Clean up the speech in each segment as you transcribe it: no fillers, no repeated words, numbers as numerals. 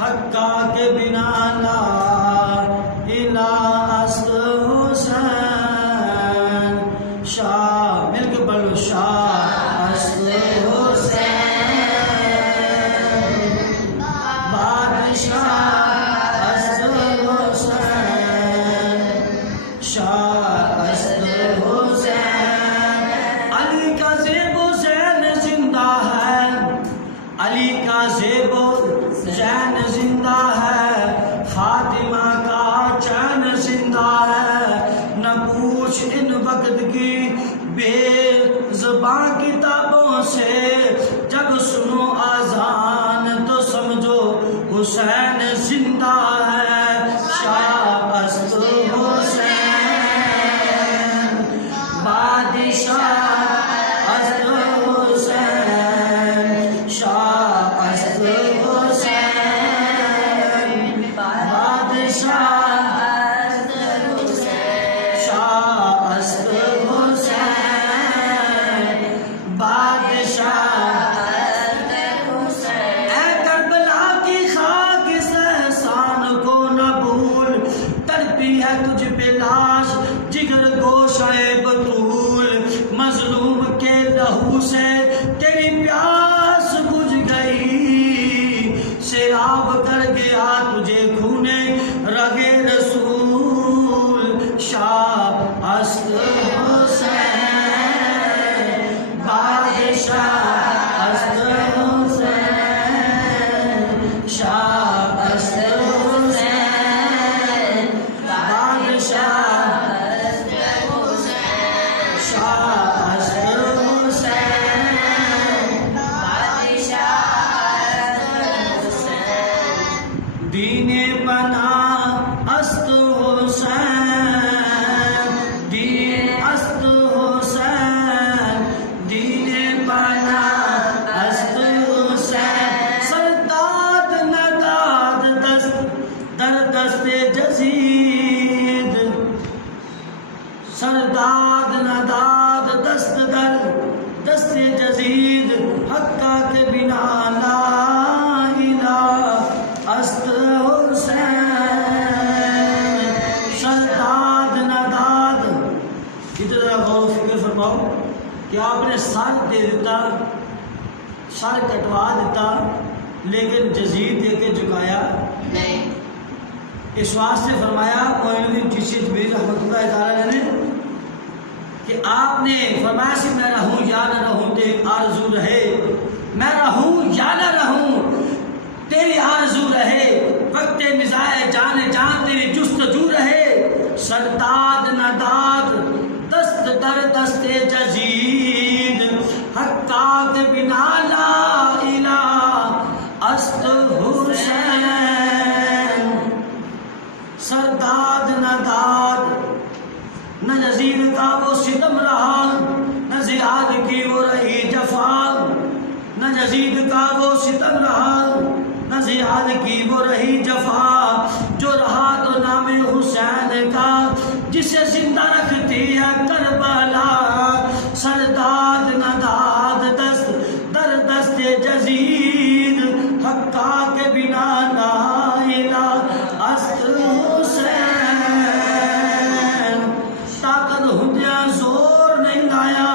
حقا کے بنا سر کٹوا دیتا لیکن جزید دے کے جھکایا نہیں. اس واسطے فرمایا معین الدین چشتی جبیری رحمۃ اللہ تعالی نے کہ آپ نے فرمایا کہ میں رہوں یا نہ رہوں تیری آرزو رہے، میں رہوں یا نہ رہوں تیری آرزو رہے، وقت مزاح جان جان تیری جستجو رہے، سرداد نہ داد دست در دست جزید، حقا کے بنا لا الہ است حسین. سرداد نہ داد نہ جزید کا وہ ستم رہا، نہ زیاد کی وہ رہی جفا، نہ جزید کا وہ ستم رہا، نہ زیاد کی وہ رہی جفا، جو رہا تو نام حسین کا جسے زندہ رکھتی ہے کربلا. سرداد نہ داد دست در دست جزید، حقا کے بنا لا الہ است حسین. طاقت ہندیاں زور نہیں لایا،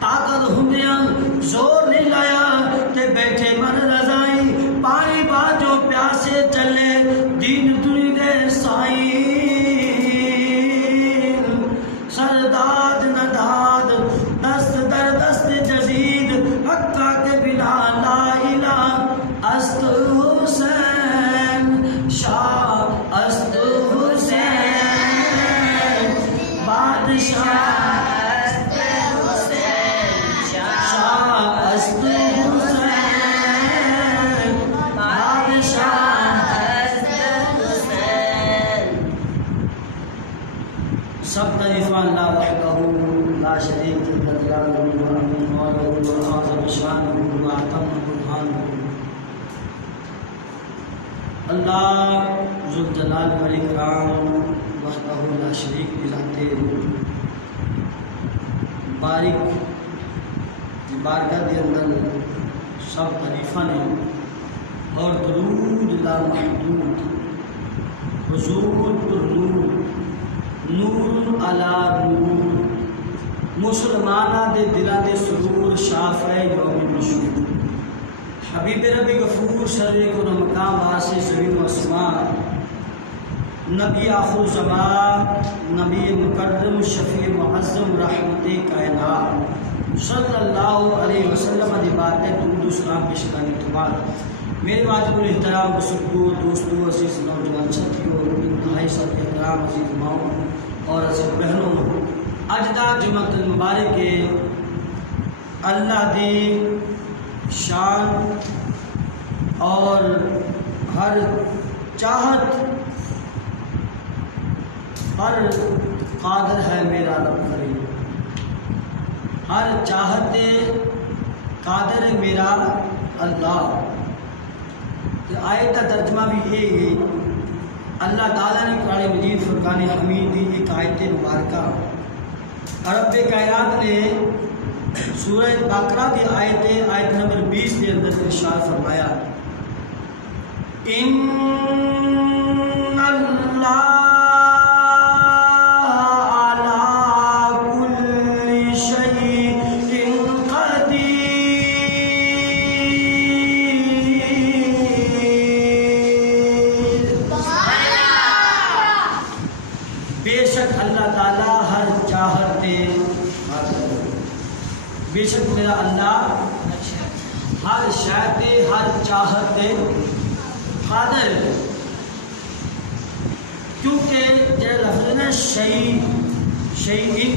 طاقت ہندیاں زور نہیں لایا، تے بیٹھے من رضائی پانی باجو پیاسے چلے دین دنی دے سائی. سرداد نہ داد دست در دست جزید، حقا کے بنا لا الہ است حسین. شاہ است حسین، بادشاہ سب تعریفاں اللہ وحدہ لا شریک له وأعظم شانه وأعظم برهانه. اللہ ذوالجلال والاکرام وحدہ لا شریک کی ذات بارگاہ کے اندر سب تعریفاں نے اور درود لا محدود، حضور پر نور، نور علی نور، مسلمانہ دے دلاں دے سرور، شافع یوم مشہور. حبیب رب غفور سرور کو مقام واسع زمین و آسمان، نبی آخر زمان، نبی مکرم شفیع معظم رحمت کائنات صلی اللہ علیہ وسلم دی بات درود و سلام پیش کرنے کے بعد میرے واجب الاحترام بزرگوں، دوستوں، عزیز نوجوان ساتھیوں، انتہائی ساتھی احترام، عزیز ماؤں اور عزیز بہنوں، اجدا جمعۃ المبارک کے اللہ دی شان اور ہر چاہت ہر قادر ہے میرا رب کریم، ہر چاہت قادر ہے میرا اللہ۔ آیت کا ترجمہ بھی یہ ہے، اللہ تعالیٰ نے قرآن مجید فرقان حمید دی ایک آیت مبارکہ، رب کائنات نے سورہ بقرہ کی آیت نمبر 20 کے اندر ارشاد فرمایا، ان اللہ بے شک میرا اللہ ہر شاید ہر چاہت قادر ہے، کیونکہ جو لفظ ہے نا شیئن یہ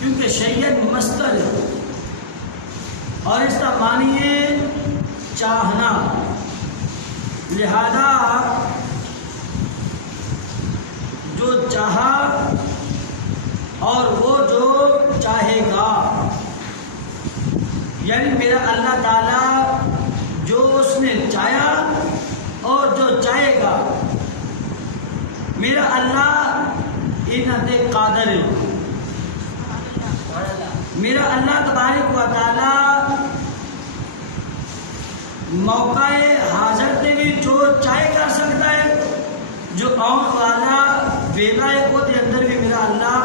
کیونکہ شیئن مصدر ہے اور اس کا معنی ہے چاہنا، لہذا جو چاہا اور وہ جو چاہے گا، یعنی میرا اللہ تعالیٰ جو اس نے چاہا اور جو چاہے گا، میرا اللہ انہتے قادر ہے۔ میرا اللہ تبارک و تعالیٰ موقع حاضر تے بھی جو چاہے کر سکتا ہے، جو آن والا ویلا ہے وہ دے اندر بھی میرا اللہ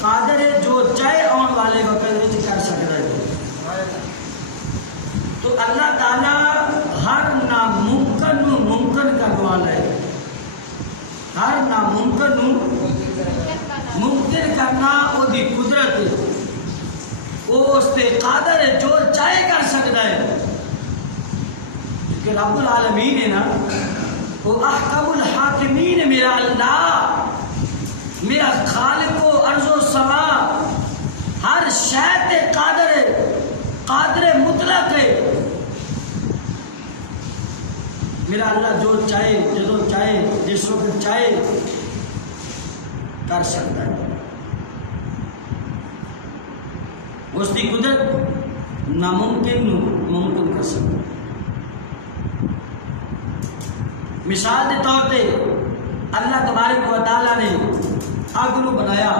قادر ہے، جو چاہے آن والے وقت میں کر سکتا ہے۔ تو اللہ تعالیٰ ہر ناممکن نو ممکن کرنے والا ہے، ہر ناممکن نو ممکن کرنا وہ دی قدرت ہے، وہ اس تے قادر ہے، جو چاہے کر سکتا ہے، کہ رب العالمین ہے نا، وہ احکم الحاکمین ہے میرا اللہ، میرا خالق و ارض و سما، ہر شے تے قادر ہے، قادر مطلق ہے۔ میرا اللہ جو چاہے جدو چاہے جس وقت چاہے کر سکتا ہے، اس کی قدرت ناممکن ممکن کر سکتا ہے۔ مثال کے طور پہ اللہ تبارک و تعالیٰ نے آگ نو بنایا،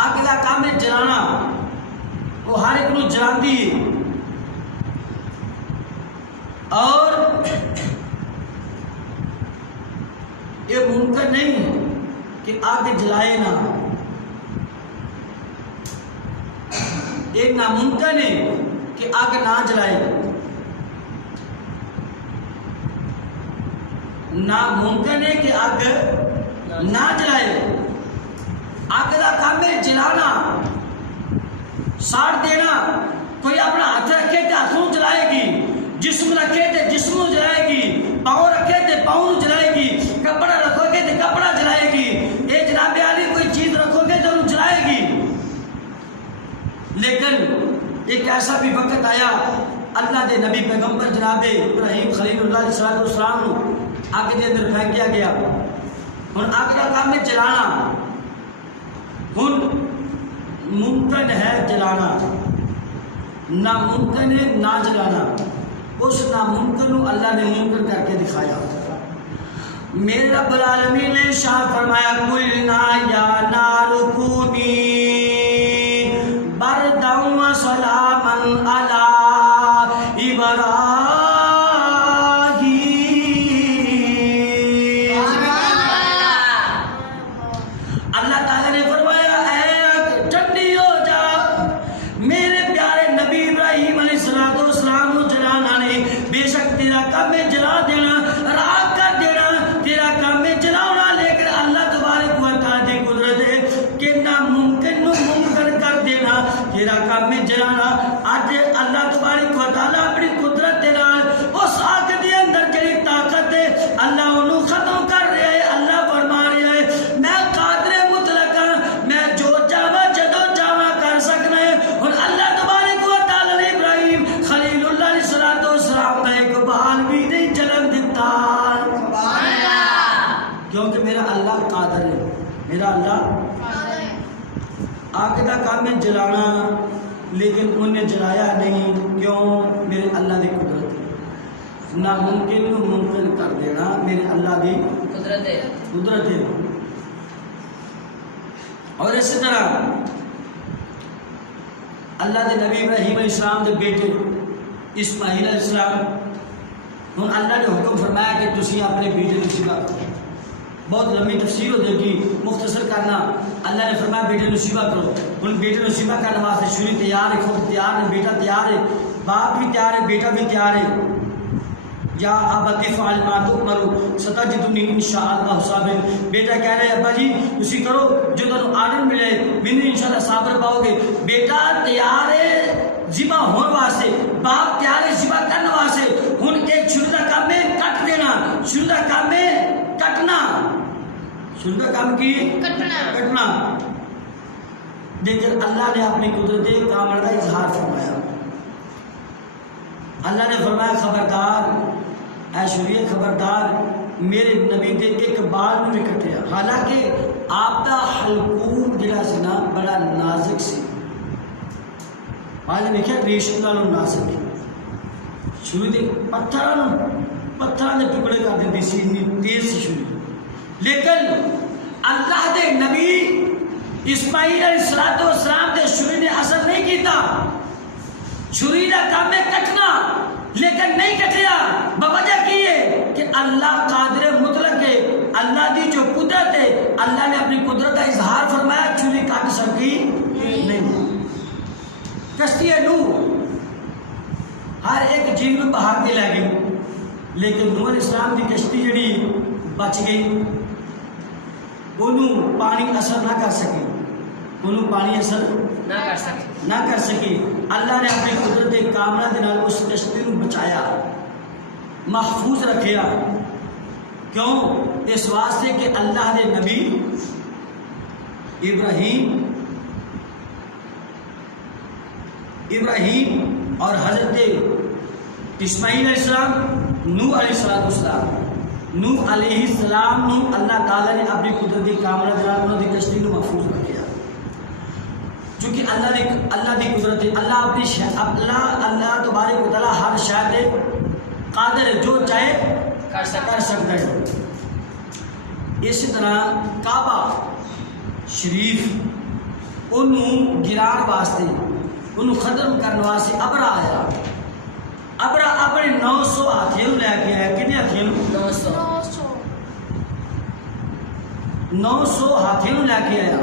آگ کا کام ہے جلانا، وہ ہر ایک نو جلاتی ہے، اور یہ ممکن نہیں ہے کہ آگ جلائے نہ، یہ ناممکن ہے کہ آگ نہ جلائے، ناممکن ہے کہ آگ نہ جلائے۔ آگ کا کام ہے جلانا، ساڑ دینا، کوئی اپنا ہاتھ رکھے تو ہاتھوں جلائے گی، جسم رکھے تو جسم جلائے گی، پاؤں رکھے تو پاؤں جلائے گی، کپڑا رکھو گے تو کپڑا جلائے گی، اے جناب عالی کوئی چیز رکھو گے تو جلائے گی۔ لیکن ایک ایسا بھی وقت آیا، اللہ دے نبی پیغمبر جناب ابراہیم خلیل اللہ علیہ السلام آگ کے اندر پھینکیا گیا، ہن آگ کا کام ہے جلانا، ہن ممکن ہے جلانا، ناممکن ہے نہ جلانا، اس ناممکن کو اللہ نے ممکن کر کے دکھایا۔ میرے رب العالمین نے ارشاد فرمایا، قُلْنَا يَا نَارُ كُونِي بَرْدًا وَسَلَامًا عَلَىٰ إِبْرَاهِيمَ۔ اللہ تعالیٰ نے فرمایا، اے کام ہے جلا دینا، راک کر دینا، تیرا کام ہے جلاؤنا، لیکن اللہ تبارک و تعالی کی قدرت ہے کہ ناممکن نو ممکن کر دینا، تیرا کام ہے جلانا۔ اج اللہ تبارک و تعالی اپنی قدرت دے نال اس آگ دے اندر جڑی طاقت ہے اللہ انہوں ختم کر رہا ہے۔ اللہ فرما رہا ہے میں قادر مطلق ہاں، میں جو چاہواں جدو چاہواں کر سکنا ہے۔ اور اللہ تبارک و تعالی نے ابراہیم خلیل اللہ علیہ السلام کا ایک بال بھی نہیں جلن دیتا، کیونکہ میرا اللہ قادر ہے، میرا اللہ آگ کا کام ہے جلانا، لیکن انہیں جلایا نہیں، کیوں؟ میرے اللہ دی قدرت ہے۔ ناممکن نو ممکن کر دینا میرے اللہ دی قدرت ہے۔ اور اسی طرح اللہ دے نبی ابراہیم علیہ السلام دے بیٹے اسماعیل علیہ السلام، ہن اللہ نے حکم فرمایا کہ تسی اپنے بیٹے نو ذبح کرو۔ بہت لمبی تفسیر ہو جائے گی، مختصر کرنا، اللہ نے فرمایا بیٹے نو ذبح کرو۔ ہن بیٹے نو ذبح کرنے واسطے شروع تیار ہے، خود تیار ہے، بیٹا تیار ہے، باپ بھی تیار ہے، بیٹا بھی تیار ہے۔ یا ابت افعل ما تؤمر ستجدنی انشاءاللہ صابر، بیٹا کہہ رہے ابا جی تسی کرو جو تانوں آرڈر ملے، مینوں انشاءاللہ صابر پاؤ گے۔ بیٹا تیار ہے ذبح ہونے واسطے، باپ تیار ہے ذبح کرنے واسطے۔ ہن ایک شروع کا کام ہے کٹ دینا، شروع کا کام ہے کٹنا، شروع کا کام کی کٹنا۔ لیکن اللہ نے اپنی قدرت کامل کا اظہار فرمایا۔ اللہ نے فرمایا خبردار اے شریعہ خبردار، میرے نبی دے ایک بال بھی کٹیا، حالانکہ آپ دا حلقوم جڑا سی نا بڑا نازک سی، آج دیکھا ریشم نالوں نازک، شروع دے پتھراں دے ٹکڑے کر دیندی سی، اتنی تیز سی شروع۔ لیکن اللہ دے نبی اسماعیل علیہ السلام دے شروع نے اثر نہیں کیتا، چھری کا کام ہے کٹنا، لیکن نہیں کٹیا۔ بوجہ کی ہے کہ اللہ قادر مطلق ہے، اللہ دی جو قدرت ہے، اللہ نے اپنی قدرت کا اظہار فرمایا، چھری کٹ سکی نہیں۔ کشتی نوح ہر ایک جیو نو بہا کے لے گئی، لیکن نوح علیہ السلام کی کشتی جڑی بچ گئی، انہوں پانی اثر نہ کر سکے، انہوں پانی اثر نہ کر سکی۔ اللہ نے اپنی قدرت کاملہ دے نال اس کشتی کو بچایا، محفوظ رکھیا، کیوں؟ اس واسطے کہ اللہ نے نبی ابراہیم اور حضرت اسماعیل علیہ السلام، نوح علیہ السلام، نوح علیہ السلام نو اللہ تعالیٰ نے اپنی قدرتی کاملہ دے نال انہاں دی کشتی کو محفوظ رکھیا، چونکہ اللہ دی قدرت ہے، اللہ اپنی اللہ تبارک و تعالیٰ ہر شے تے قادر ہے، جو چاہے کر سکتا ہے۔ اسی طرح کعبہ شریف انہوں گران واسطے، انہوں ختم کرنے واسطے ابرا آیا، ابرا اپنے 900 ہاتھیوں لے کے آیا، کتنے ہاتھیوں؟ 900 ہاتھیوں لے کے آیا۔